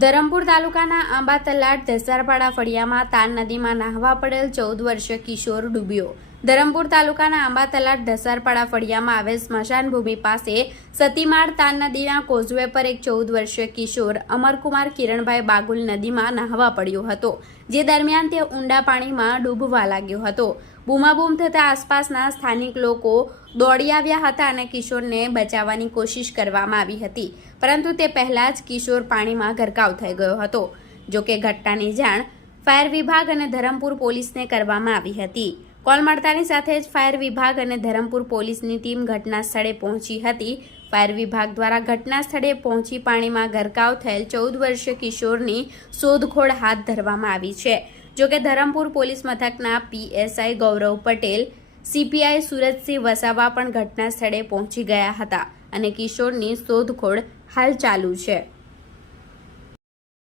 ધરમપુર તાલુકાના આંબા તલાટ ધસારપાડા ફળિયામાં તાન નદીમાં નાહવા પડેલ ચૌદ વર્ષીય કિશોર ડૂબ્યો. ધરમપુર તાલુકાના આંબા તલાટ ધસારપાડા ફળિયામાં આવેલ સ્મશાન ભૂમિ પાસે સતીમાળ તાન નદીના કોઝવે પર એક ચૌદ વર્ષીય કિશોર અમરકુમાર કિરણભાઈ બાગુલ નદીમાં નાહવા પડ્યો હતો, જે દરમિયાન તે ઊંડા પાણીમાં ડૂબવા લાગ્યો હતો. બૂમાબૂમ થતાં આસપાસના સ્થાનિક લોકો દોડી આવ્યા હતા અને કિશોરને બચાવવાની કોશિશ કરવામાં આવી હતી, પરંતુ તે પહેલા જ કિશોર પાણીમાં ગરકાવ થઈ ગયો હતો. જોકે ઘટનાની જાણ ફાયર વિભાગ અને ધરમપુર પોલીસને કરવામાં આવી હતી. કોલ મળતાની સાથે જ ફાયર વિભાગ અને ધરમપુર પોલીસની ટીમ ઘટના સ્થળે પહોંચી હતી. ફાયર વિભાગ દ્વારા ઘટના સ્થળે પહોંચી પાણીમાં ગરકાવ થયેલ ચૌદ વર્ષીય કિશોરની શોધખોળ હાથ ધરવામાં આવી છે. જોકે ધરમપુર પોલીસ મથકના પીએસઆઈ ગૌરવ પટેલ, સીપીઆઈ સુરજસિંહ વસાવા પણ ઘટના સ્થળે પહોંચી ગયા હતા અને કિશોરની શોધખોળ હાલ ચાલુ છે.